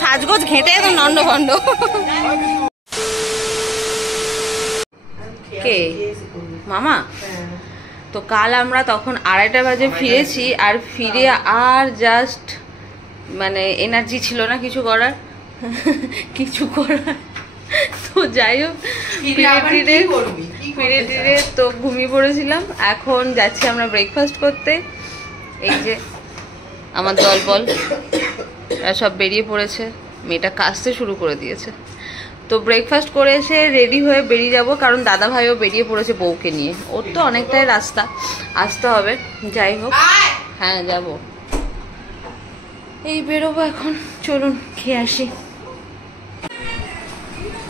সাজগোজ ঘেঁটে একদম নন্ডভন্ড। কে মামা? তো কাল আমরা তখন 2:30 বাজে ফিরেছি, আর ফিরে আর জাস্ট মানে এনার্জি ছিল না কিছু করার। তো যাই হোক ফিরে তো ঘুমিয়ে পড়েছিলাম। এখন যাচ্ছি আমরা ব্রেকফাস্ট করতে। এই যে আমার দলবল সব বেরিয়ে পড়েছে, মেয়েটা কাশতে শুরু করে দিয়েছে। তো ব্রেকফাস্ট করে এসে রেডি হয়ে বেরিয়ে যাব, কারণ দাদা ভাইও বেরিয়ে পড়েছে বউকে নিয়ে। ওর তো অনেকটাই রাস্তা আসতে হবে। যাই হোক, হ্যাঁ যাব, এই বেরোবো এখন। চলুন খেয়ে আসি।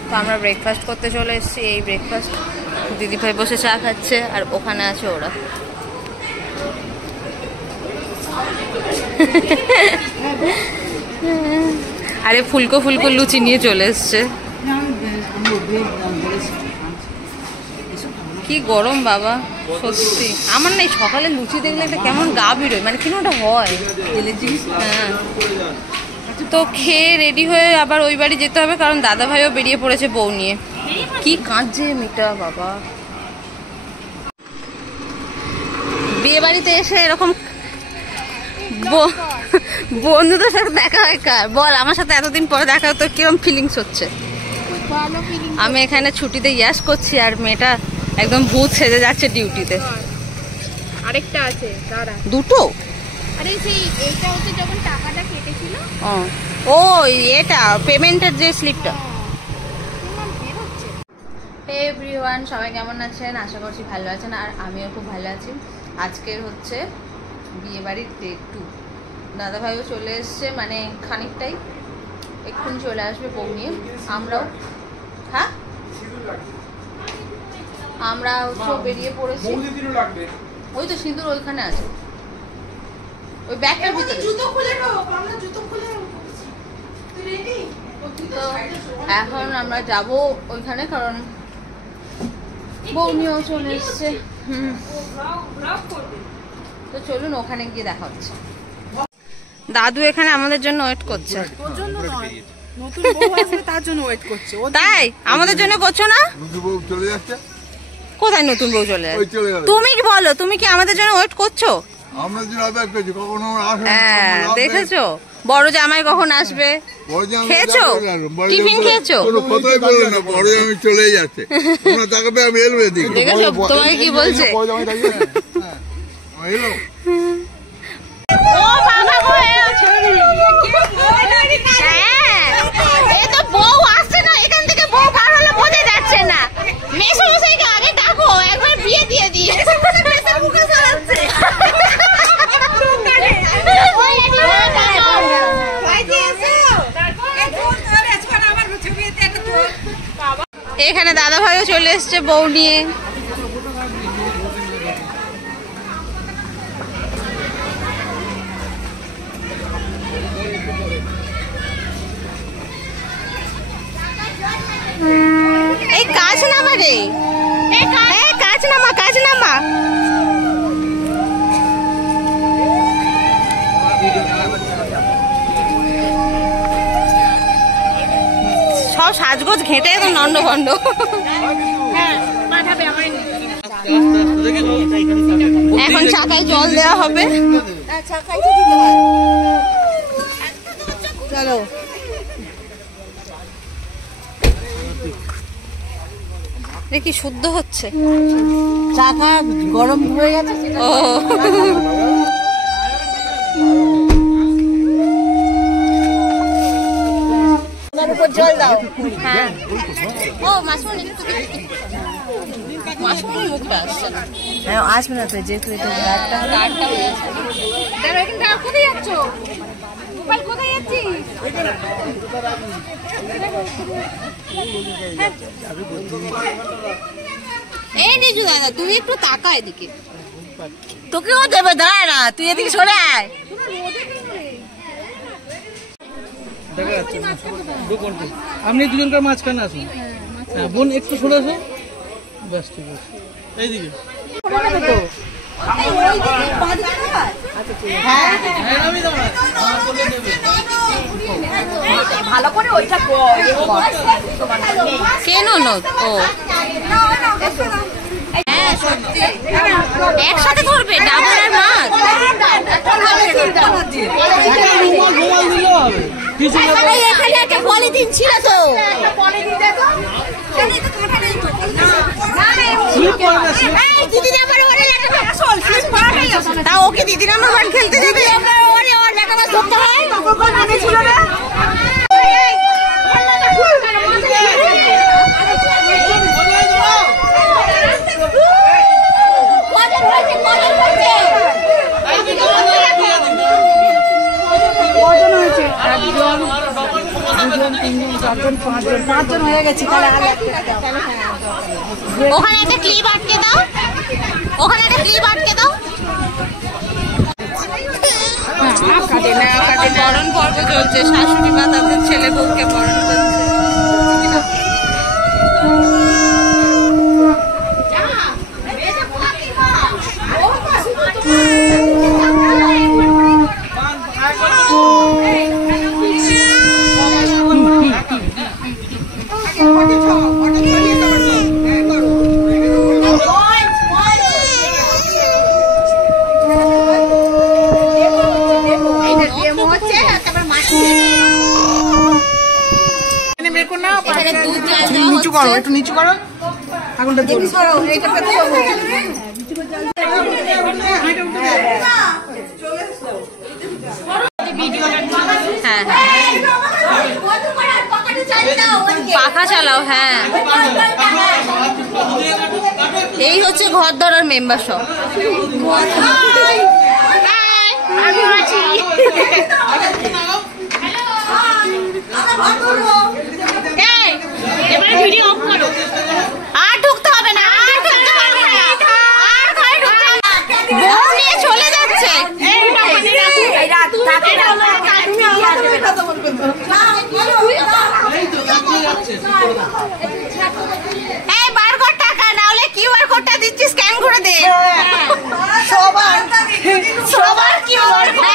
তো আমরা ব্রেকফাস্ট করতে চলে এসেছি। এই ব্রেকফাস্ট, দিদিভাই বসে চা খাচ্ছে আর ওখানে আছে ওরা। আরে ফুলকো লুচি নিয়ে চলে এসছে। কি গরম বাবা, সত্যি। আমার না সকালে লুচি দেখলে একটা কেমন গা বেরোয়, মানে কেন ওটা হয়। হ্যাঁ, তো খেয়ে রেডি হয়ে আবার ওই বাড়ি যেতে হবে, কারণ দাদা ভাইও বেরিয়ে পড়েছে বউ নিয়ে। কি কাঁদছে মেয়েটা বাবা। বিয়ে বাড়িতে এসে এরকম বন্ধুদের সাথে দেখা হয় কার বল? আমার সাথে এতদিন পরে দেখা হতো, কিরকম ফিলিংস হচ্ছে? আমি এখানে ছুটিতে ইয়াস করছি, আর মেয়েটা একদম ভূত সেজে যাচ্ছে ডিউটিতে। আরেকটা আছে, দাঁড়া। দুটো? আরে সেই এইটা হচ্ছে যখন টাকাটা কেটেছিল। ও এটা পেমেন্টের যে স্লিপটা। হে এভরিওয়ান, সবাই কেমন আছেন? আশা করছি ভালো আছেন, আর আমিও খুব ভালো আছি। আজকের হচ্ছে বিয়ে বাড়ির ডে 2। দাদা ভাইও চলে এসছে, মানে খানিকটাই, এক্ষুনি চলে আসবে বউ নিয়ে। আমরাও হ্যাঁ আমরা বেরিয়ে পড়েছি। ওই তো সিঁদুর ওইখানে আছে, ওই ব্যাগটার ভিতরে। তো এখন আমরা যাব ওইখানে, কারণ বউ নিয়েও চলে এসছে। তো চলুন ওখানে গিয়ে দেখা হচ্ছে। দাদু এখানে আমাদের জন্য ওয়েট করছে। নতুন বউ আসবে তার জন্য ওয়েট করছে। তাই আমাদের জন্য করছো না? নতুন বউ চলে যাচ্ছে। কোথায় নতুন বউ চলে যাচ্ছে? তুমি কি বলো, তুমি কি আমাদের জন্য ওয়েট করছো? আমরা যে অপেক্ষা করছি কখন আসবে। হ্যাঁ দেখেছো বড় জামাই কখন আসবে? খেয়েছো? টিফিন খেয়েছো? কোনো কথাই বললো না, বড় জামাই চলে যাচ্ছে। তোমরা তাকাবে, আমি এলবে দিকে। দেখেছো তোমাকে কি বলছে? এলো ও বাবা গো, এই তো বউ আসছে না, এখান থেকে বউ পার হলে বোঝা যাচ্ছে না। মেশোমশাইকে আগে ডাকো, একবার বিয়ে দিয়ে দিয়ে। এখানে দাদা ভাইও চলে এসছে বউ নিয়ে। এই কাজ নামা রে, কাজ নামা। সব সাজগোজ ঘেঁটে একদম নন্ডভন্ড। এখন চাকায় জল দেওয়া হবে। চলো দেখি শুদ্ধ হচ্ছে। চাকা গরম হয়ে গেছে। ও জল দাও। হ্যাঁ, ও মাসমণি মুখটা আসছে না। হ্যাঁ আসবে না তো, যেহেতু এটা কার্ডটা হয়েছে। কোথায় যাচ্ছ? গোপাল কোথায় যাচ্ছিস? এই নিজু দাদা, তুই একটু তাকা এদিকে। তোকেও দেবে, দাঁড়ায় না, তুই এদিকে সরে আয়। আপনি দুজনকার মাঝখানে আসুন। হ্যাঁ বোন একটু সরে আসো, ব্যাস ঠিক আছে। এইদিকে ভালো করে ওইটা কেন নদ? ও হ্যাঁ সত্যি একসাথে করবে ডাবল আর মাছ। এখানে একটা পলিথিন ছিল তো, দিদি নাম্বার তা ওকে দিদি নাম্বার ওয়ান খেলতে যাবে, ওর লেখা মাছ ধরতে হয় মনে ছিল না। পাঁচজন হয়ে গেছে। ওখানে একটা ক্লিপ আটকে দাও, ওখানে একটা ক্লিপ আটকে দাও। বরণ পর্ব চলছে, শাশুড়ি মা তাদের ছেলে বউকে বরণ করছে। নিচু করো, একটু নিচু করো, আগুনটা হ্যাঁ পাখা চালাও। হ্যাঁ এই হচ্ছে ঘর ধরার মেম্বার সব। আর ঢুকতে হবে না, আর ঢুকতে হবে না, আর ঘরে ঢুকতে হবে না। বউ নিয়ে চলে যাচ্ছে। এই বার কর টাকা, না হলে কিউআর কোডটা দিচ্ছি, স্ক্যান করে দে। সবার কিউআর কোড।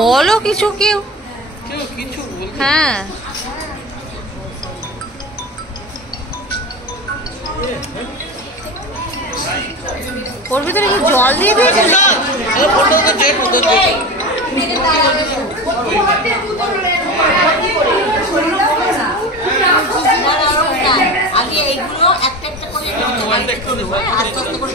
বলো কিছু কেউ। হ্যাঁ ওর ভিতরে কি জল দিয়ে দিয়েছে? আগে এইগুলো একটা একটা করে আস্তে আস্তে করে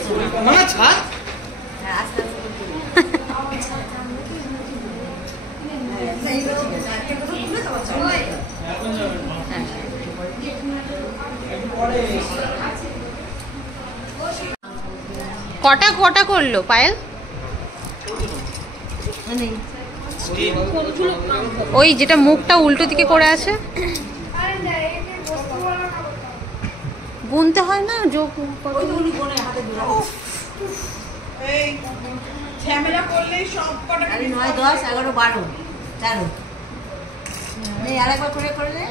কটা কটা করলো পায়েল? ওই যেটা মুখটা উল্টো দিকে করে আছে, গুনতে হয় না যোগ। ঝামেলা করলেই সব কটা 9 10 11 12 13 এই আরেকবার করে করলে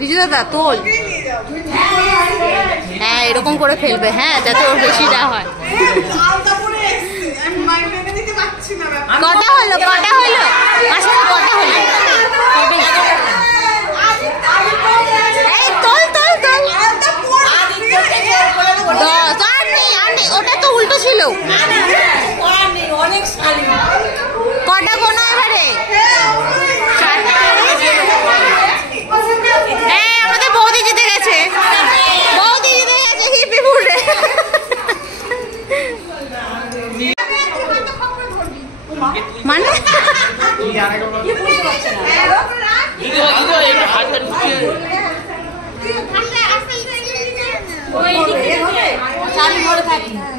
রিজু দাদা তোল। হ্যাঁ এরকম করে ফেলবে, হ্যাঁ যাতে ওর বেশি না হয়। কটা হলো কটা হলো আসলে কটা হলো? এই তোল তোল তোল। 10 আর নেই আর নেই, ওটা তো উল্টো ছিল। কটা কোনো এবারে? আমাদের বৌদি জিতে গেছে, বৌদি জিতে গেছে। হিপি ফুটে মানে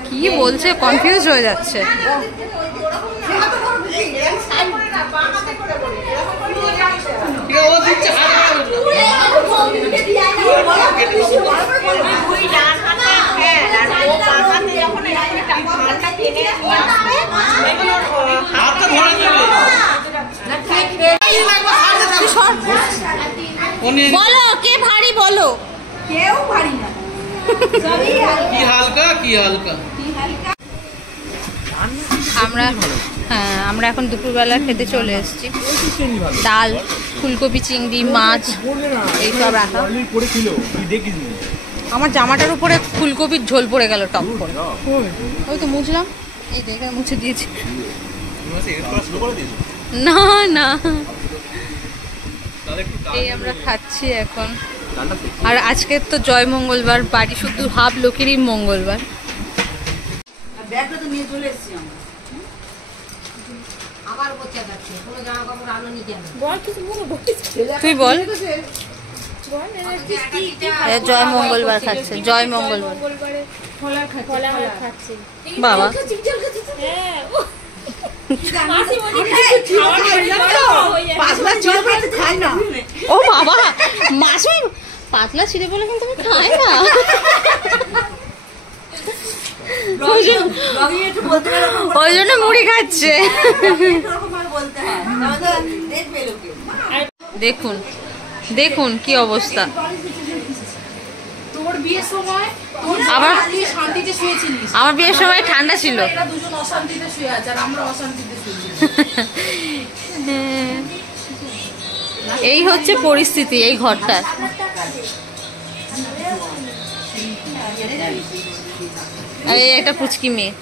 কি বলছে, কনফিউজ হয়ে যাচ্ছে। ঠিক আছে, ও দিচ্ছে হাতটা ধরে নেবে। ও নিয়ে বলো কে ভারী বলো। কেউ ভারী না, সবই কি হালকা কি হালকা। আমরা এখন দুপুরবেলা খেতে চলে এসেছি। ডাল, ফুলকপি, চিংড়ি, মাছ এইসব রাখা। আমার জামাটার উপরে ফুলকপির ঝোল পড়ে গেল টপ করে। ওই তো মুছলাম, এই দেখে মুছে দিয়েছি। না না, এই আমরা খাচ্ছি এখন। আর আজকে তো জয় মঙ্গলবার, বাড়ি শুধু হাফ লোকেরই মঙ্গলবার। ব্যাগটা তো নিয়ে চলে এসেছি আমরা। আবার বাচ্চা যাচ্ছে, কোনো জামা কাপড় আনো নি কেন? তুই বল। জয় মঙ্গলবার খাচ্ছে, জয় মঙ্গলবার। বাবা ও বাবা, মাসি পাতলা ছিঁড়ে বলে কিন্তু আমি খাই না। ওই জন্য মুড়ি খাচ্ছে। দেখুন দেখুন কি অবস্থা। তোর বিয়ের সময় আবার শান্তিতে শুয়েছিলিস, আমার বিয়ের সময় ঠান্ডা ছিল। এরা দুজন অশান্তিতে শুয়ে আছে আর আমরা অশান্তিতে শুয়েছি। এই হচ্ছে পরিস্থিতি এই ঘরটার। এই একটা পুচকি মেয়ে।